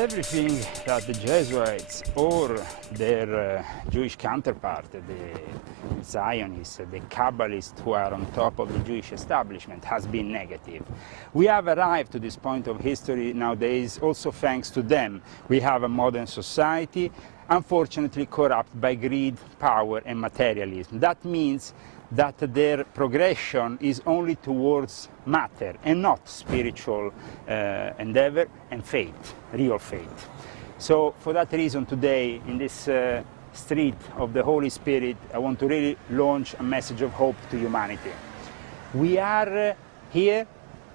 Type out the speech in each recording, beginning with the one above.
everything that the Jesuits or their Jewish counterpart, the Zionists, the Kabbalists who are on top of the Jewish establishment, has been negative. We have arrived to this point of history nowadays also thanks to them. We have a modern society, unfortunately corrupt by greed, power and materialism. That means that their progression is only towards matter and not spiritual endeavor and faith, real faith. So for that reason today in this street of the Holy Spirit I want to really launch a message of hope to humanity. We are here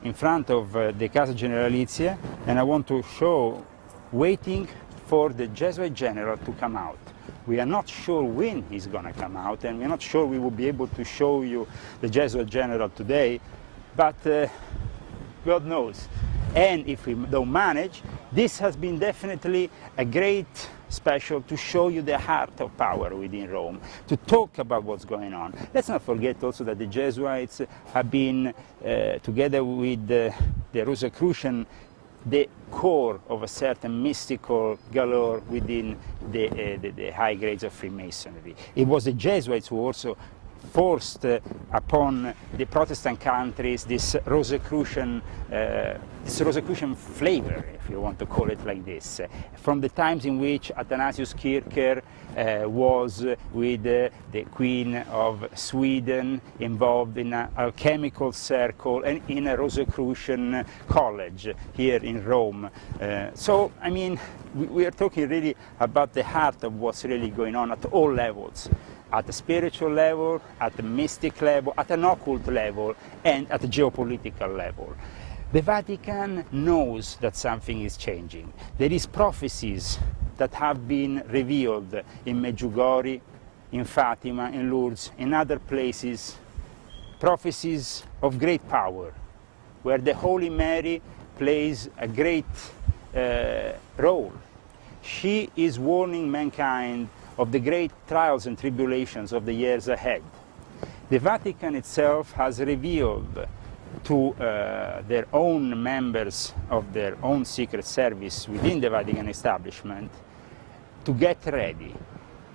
in front of the Casa Generalizia and I want to show waiting for the Jesuit general to come out. We are not sure when he's going to come out, and we're not sure we will be able to show you the Jesuit general today, but God knows. And if we don't manage, this has been definitely a great special to show you the heart of power within Rome, to talk about what's going on. Let's not forget also that the Jesuits have been, together with the Rosicrucian, the core of a certain mystical galore within the high grades of Freemasonry. It was the Jesuits who also forced upon the Protestant countries this Rosicrucian flavor, if you want to call it like this. From the times in which Athanasius Kircher was with the Queen of Sweden involved in an alchemical circle and in a Rosicrucian college here in Rome. So, I mean, we are talking really about the heart of what's really going on at all levels. At the spiritual level, at the mystic level, at an occult level, and at the geopolitical level. The Vatican knows that something is changing. There is prophecies that have been revealed in Medjugorje, in Fatima, in Lourdes, in other places, prophecies of great power, where the Holy Mary plays a great role. She is warning mankind of the great trials and tribulations of the years ahead. The Vatican itself has revealed to their own members of their own secret service within the Vatican establishment to get ready.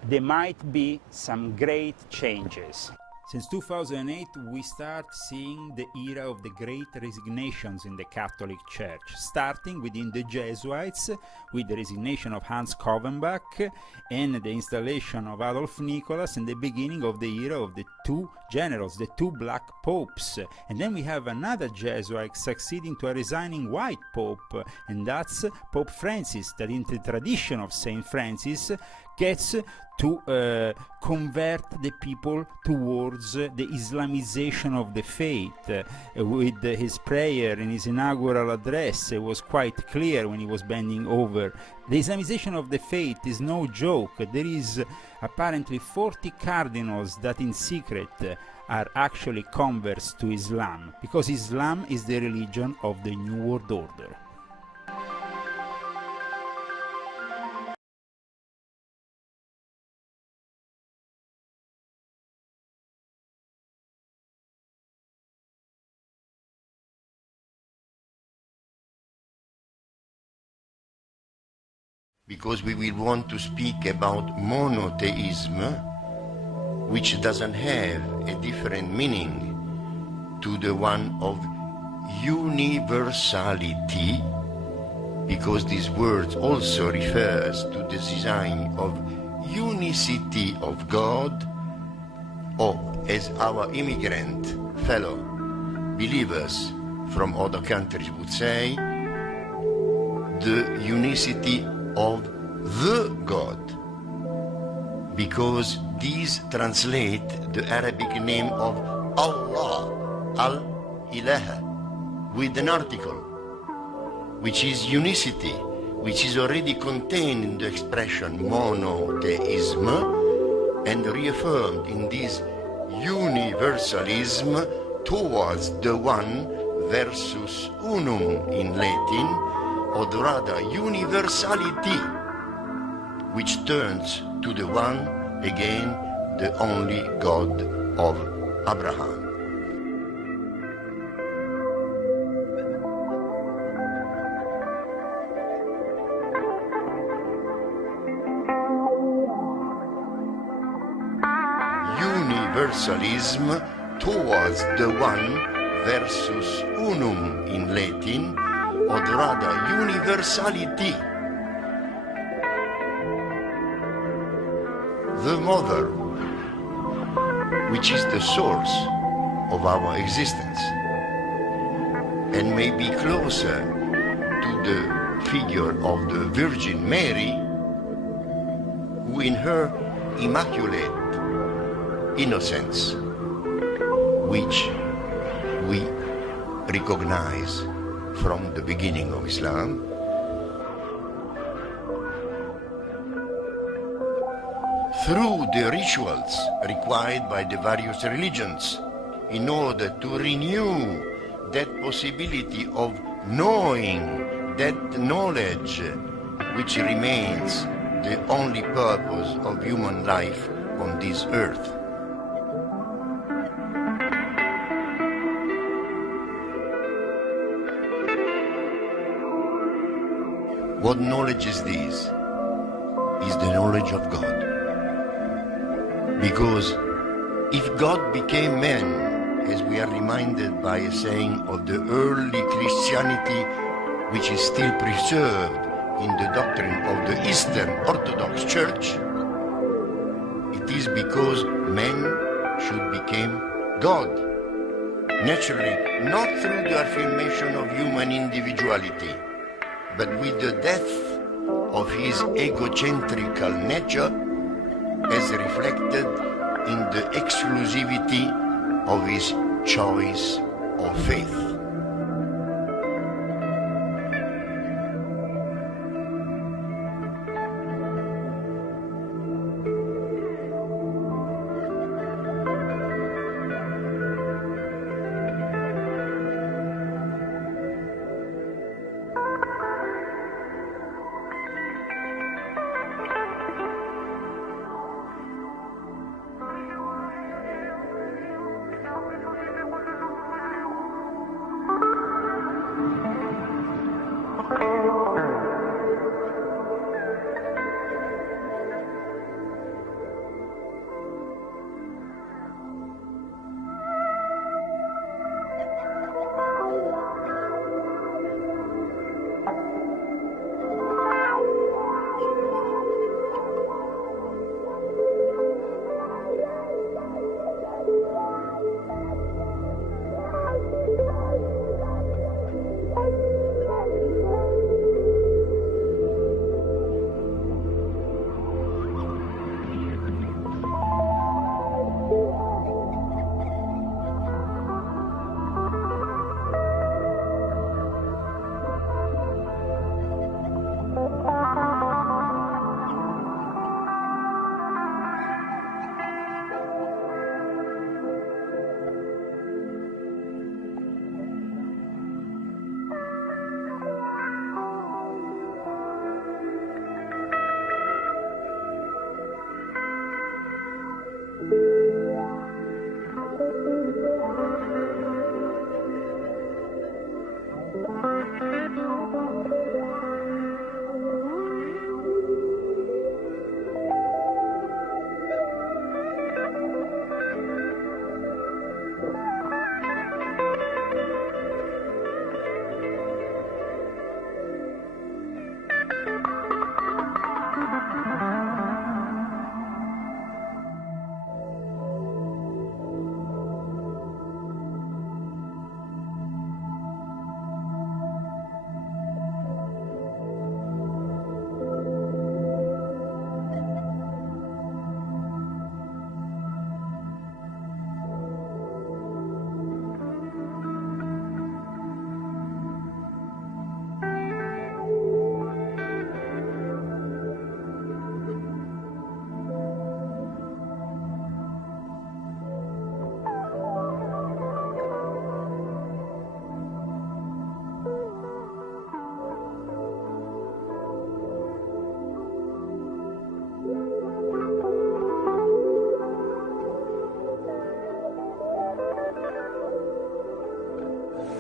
There might be some great changes. Since 2008, we start seeing the era of the great resignations in the Catholic Church, starting within the Jesuits, with the resignation of Hans Covenbach and the installation of Adolf Nicholas, and the beginning of the era of the two generals, the two black popes. And then we have another Jesuit succeeding to a resigning white pope, and that's Pope Francis, that in the tradition of Saint Francis gets to convert the people towards the Islamization of the faith. With his prayer in his inaugural address, it was quite clear when he was bending over. The Islamization of the faith is no joke. There is apparently 40 cardinals that in secret are actually converts to Islam, because Islam is the religion of the New World Order. Because we will want to speak about monotheism, which doesn't have a different meaning to the one of universality, because this word also refers to the design of unicity of God, or as our immigrant fellow believers from other countries would say, the unicity of the God, because these translate the Arabic name of Allah, Al-Ilaha, with an article, which is unicity, which is already contained in the expression monotheism and reaffirmed in this universalism towards the one versus unum in Latin, or rather universality, which turns to the one, again, the only God of Abraham. universalism towards the one versus unum in Latin, or rather universality. The mother, which is the source of our existence, and may be closer to the figure of the Virgin Mary, who in her immaculate innocence, which we recognize from the beginning of Islam, through the rituals required by the various religions in order to renew that possibility of knowing, that knowledge which remains the only purpose of human life on this earth. What knowledge is this? Is the knowledge of God. Because if God became man, as we are reminded by a saying of the early Christianity, which is still preserved in the doctrine of the Eastern Orthodox Church, it is because man should become God. Naturally, not through the affirmation of human individuality, but with the death of his egocentrical nature as reflected in the exclusivity of his choice of faith.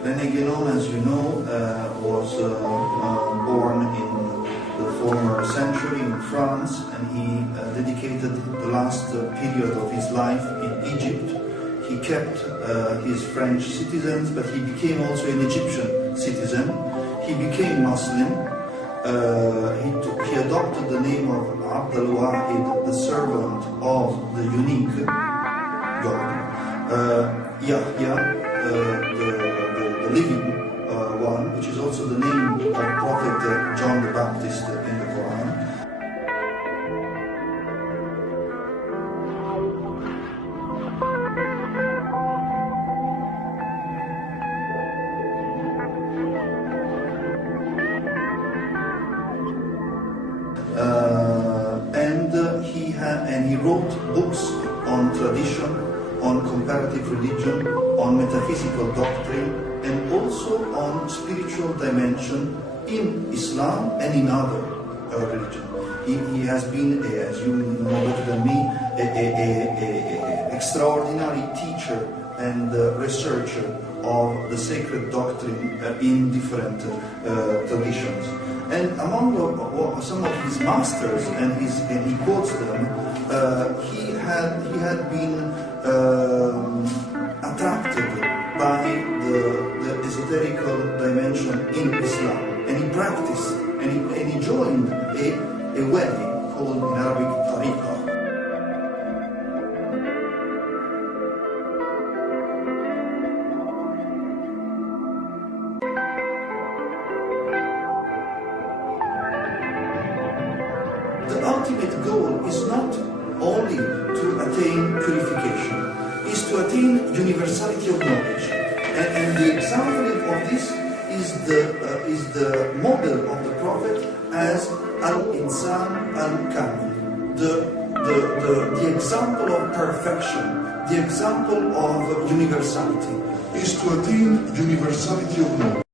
René Guénon, as you know, was born in the former century in France, and he dedicated the last period of his life in Egypt. He kept his French citizens, but he became also an Egyptian citizen. He became Muslim. He adopted the name of Abd al-Wahid, the servant of the unique God. Yahya, the living one, which is also the name of Prophet John the Baptist in the Quran. And he wrote books on tradition, on comparative religion, on metaphysical doctrine, and also on spiritual dimension in Islam and in other religions. He has been, as you know better than me, an extraordinary teacher and researcher of the sacred doctrine in different traditions. And among some of his masters, and he quotes them, he had been attracted by the esoterical dimension in Islam, and he practiced, and he joined a way called in Arabic tariqah. The ultimate goal is not only to attain purification, is to attain universality of knowledge. And the example of this is the model of the Prophet as al-insan al-kamil, the example of perfection, the example of universality. Is to attain universality of knowledge.